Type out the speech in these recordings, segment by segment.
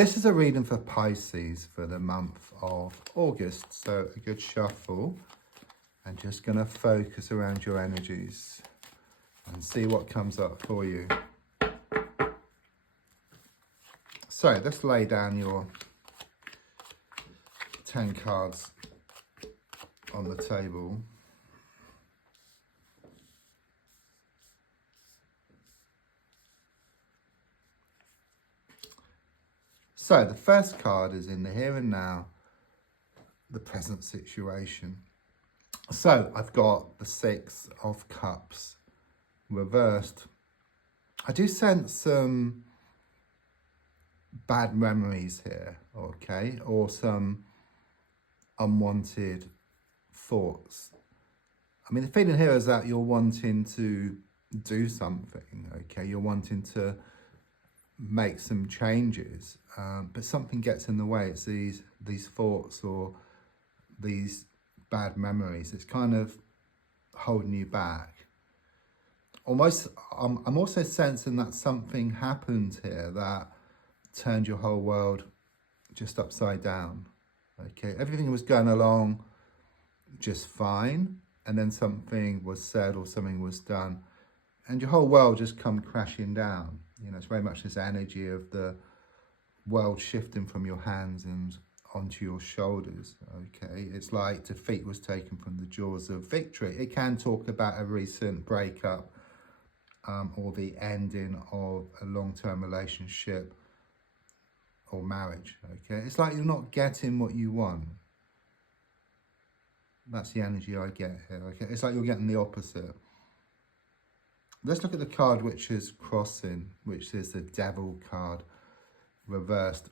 This is a reading for Pisces for the month of August. So a good shuffle. And just going to focus around your energies and see what comes up for you. So let's lay down your 10 cards on the table. So the first card is in the here and now, the present situation. So I've got the 6 of Cups reversed. I do sense some bad memories here, okay, or some unwanted thoughts. I mean, the feeling here is that you're wanting to do something, okay, you're wanting to make some changes, but something gets in the way. It's these thoughts or these bad memories. It's kind of holding you back. Almost, I'm also sensing that something happened here that turned your whole world just upside down. Okay, everything was going along just fine, and then something was said or something was done, and your whole world just come crashing down. You know, it's very much this energy of the world shifting from your hands and onto your shoulders. Okay, it's like defeat was taken from the jaws of victory. It can talk about a recent breakup, or the ending of a long-term relationship or marriage. Okay, it's like you're not getting what you want. That's the energy I get here. Okay, it's like you're getting the opposite. Let's look at the card which is crossing, which is the Devil card reversed.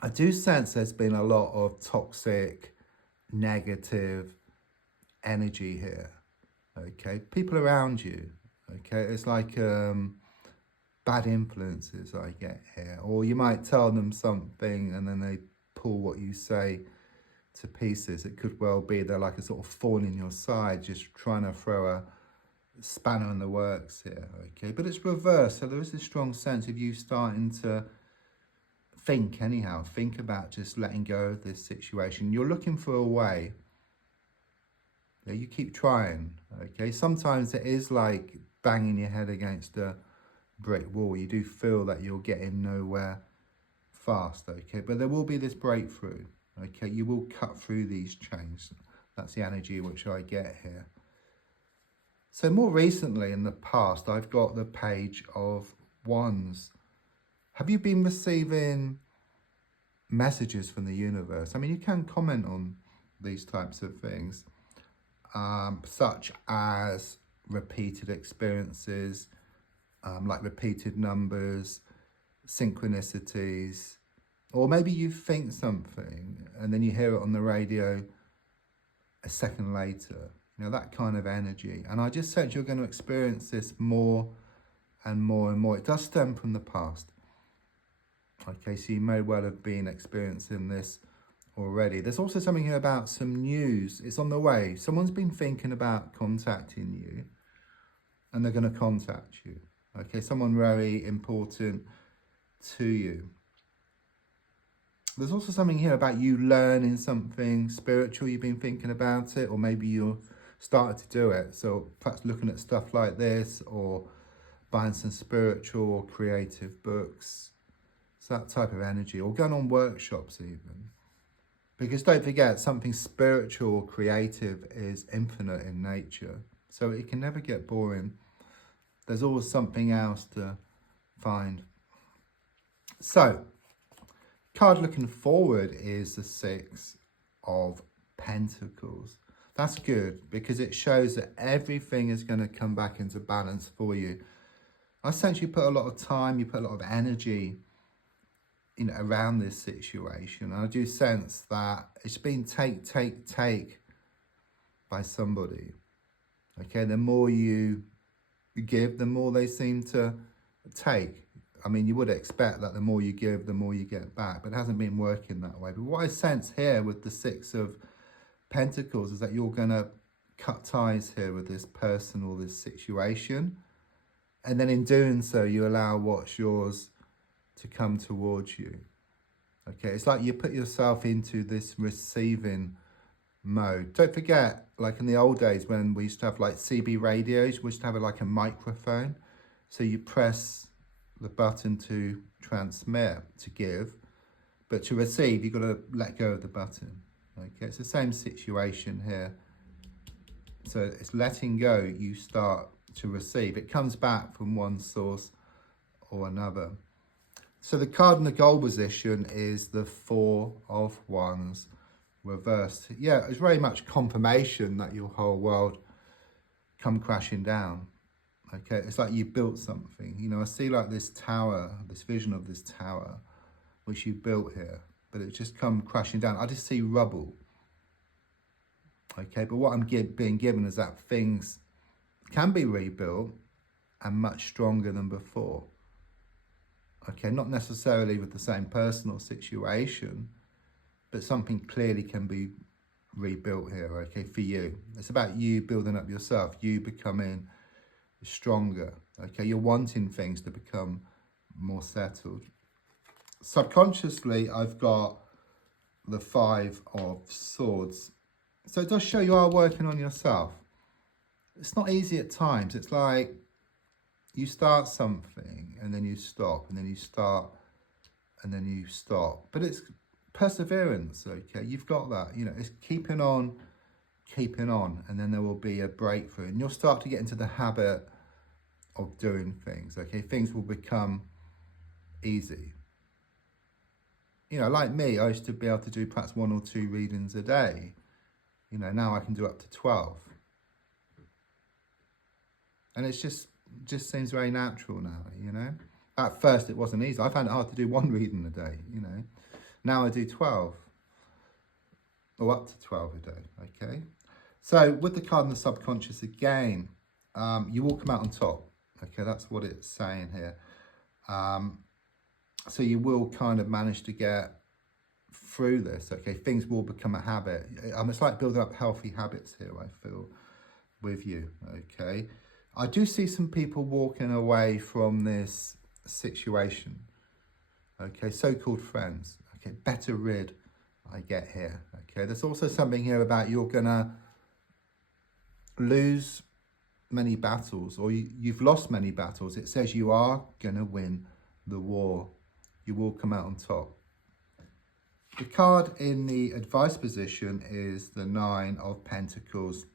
I do sense there's been a lot of toxic, negative energy here. Okay, people around you. Okay, it's like bad influences I get here. Or you might tell them something and then they pull what you say to pieces. It could well be they're like a sort of thorn in your side, just trying to throw a spanner in the works here. Okay, but it's reversed, so there is a strong sense of you starting to think about just letting go of this situation. You're looking for a way. Yeah, you keep trying. Okay, sometimes it is like banging your head against a brick wall. You do feel that you're getting nowhere fast. Okay, but there will be this breakthrough. Okay, you will cut through these chains. That's the energy which I get here. So more recently in the past, I've got the Page of Wands. Have you been receiving messages from the universe? I mean, you can comment on these types of things, such as repeated experiences, like repeated numbers, synchronicities, or maybe you think something and then you hear it on the radio a second later. You know, that kind of energy. And I just sense you're going to experience this more and more and more. It does stem from the past. Okay, so you may well have been experiencing this already. There's also something here about some news. It's on the way. Someone's been thinking about contacting you and they're going to contact you. Okay, someone very important to you. There's also something here about you learning something spiritual. You've been thinking about it, or maybe you're started to do it. So perhaps looking at stuff like this, or buying some spiritual or creative books. It's that type of energy, or going on workshops even. Because don't forget, something spiritual or creative is infinite in nature. So it can never get boring. There's always something else to find. So, card looking forward is the 6 of Pentacles. That's good because it shows that everything is going to come back into balance for you. I sense you put a lot of time, you put a lot of energy around this situation. And I do sense that it's been take by somebody. Okay, the more you give, the more they seem to take. I mean, you would expect that the more you give, the more you get back, but it hasn't been working that way. But what I sense here with the 6 of Pentacles is that you're going to cut ties here with this person or this situation. And then in doing so, you allow what's yours to come towards you. Okay, it's like you put yourself into this receiving mode. Don't forget, like in the old days when we used to have like CB radios, we used to have like a microphone. So you press the button to transmit, to give, but to receive, you've got to let go of the button. Okay, it's the same situation here. So it's letting go, you start to receive. It comes back from one source or another. So the card in the goal position is the Four of Wands reversed. Yeah, it's very much confirmation that your whole world come crashing down. Okay, it's like you built something. You know, I see like this tower, this vision of this tower, which you built here, but it's just come crashing down. I just see rubble. Okay, but what I'm being given is that things can be rebuilt and much stronger than before. Okay, not necessarily with the same personal situation, but something clearly can be rebuilt here, okay, for you. It's about you building up yourself, you becoming stronger, okay? You're wanting things to become more settled. Subconsciously, I've got the Five of Swords. So it does show you are working on yourself. It's not easy at times. It's like you start something and then you stop and then you start and then you stop. But it's perseverance, okay? You've got that, you know, it's keeping on, and then there will be a breakthrough and you'll start to get into the habit of doing things, okay? Things will become easy. You know, like me, I used to be able to do perhaps 1 or 2 readings a day. You know, now I can do up to 12. And it's just seems very natural now, you know? At first it wasn't easy. I found it hard to do 1 reading a day, you know? Now I do 12. Or up to 12 a day, okay? So with the card in the subconscious again, you will come out on top. Okay, that's what it's saying here. So you will kind of manage to get through this, okay? Things will become a habit. It's like building up healthy habits here, I feel, with you, okay? I do see some people walking away from this situation, okay? So-called friends, okay? Better rid, I get here, okay? There's also something here about you're gonna lose many battles, or you've lost many battles. It says you are going to win the war. You will come out on top. The card in the advice position is the Nine of Pentacles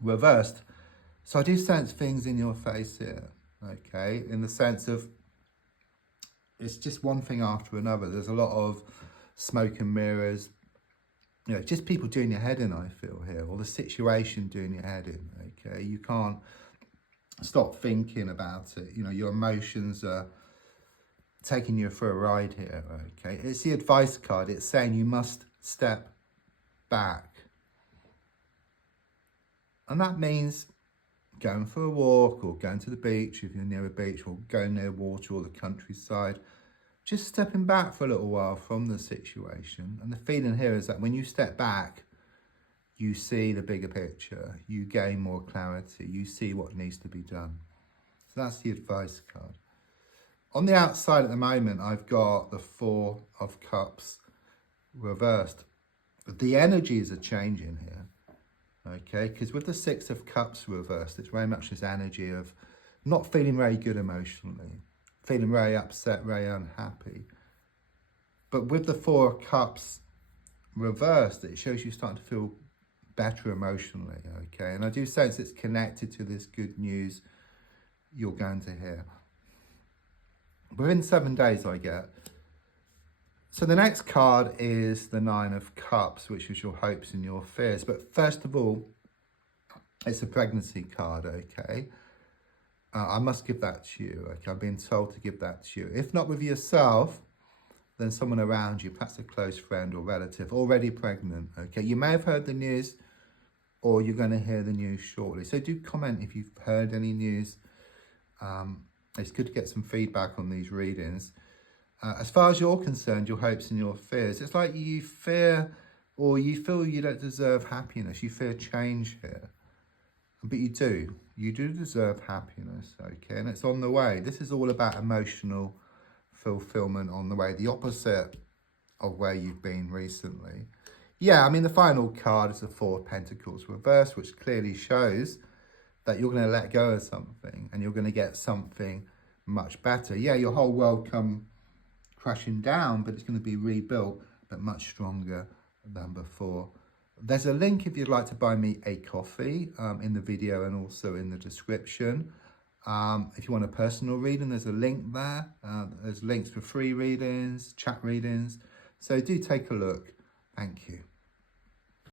reversed. So I do sense things in your face here, okay, in the sense of it's just one thing after another. There's a lot of smoke and mirrors, you know, just people doing your head in, I feel here, or the situation doing your head in, okay? You can't stop thinking about it. You know, your emotions are taking you for a ride here, okay? It's the advice card. It's saying you must step back. And that means going for a walk or going to the beach if you're near a beach, or going near water or the countryside. Just stepping back for a little while from the situation. And the feeling here is that when you step back, you see the bigger picture, you gain more clarity, you see what needs to be done. So that's the advice card. On the outside at the moment, I've got the Four of Cups reversed. The energies are changing here, okay? Because with the Six of Cups reversed, it's very much this energy of not feeling very good emotionally, feeling very upset, very unhappy. But with the Four of Cups reversed, it shows you starting to feel better emotionally, okay? And I do sense it's connected to this good news you're going to hear. Within 7 days, I get. So the next card is the Nine of Cups, which is your hopes and your fears. But first of all, it's a pregnancy card, okay? I must give that to you, okay? I'm being told to give that to you. If not with yourself, then someone around you, perhaps a close friend or relative, already pregnant, okay? You may have heard the news, or you're going to hear the news shortly. So do comment if you've heard any news. It's good to get some feedback on these readings. As far as you're concerned, your hopes and your fears, it's like you fear, or you feel you don't deserve happiness. You fear change here. But you do. You do deserve happiness, okay? And it's on the way. This is all about emotional fulfillment on the way. The opposite of where you've been recently. Yeah, I mean, the final card is the Four of Pentacles reversed, which clearly shows that you're going to let go of something and you're going to get something much better. Yeah, your whole world come crashing down, but it's going to be rebuilt, but much stronger than before. There's a link if you'd like to buy me a coffee in the video and also in the description. If you want a personal reading, there's a link there. There's links for free readings, chat readings. So do take a look. Thank you.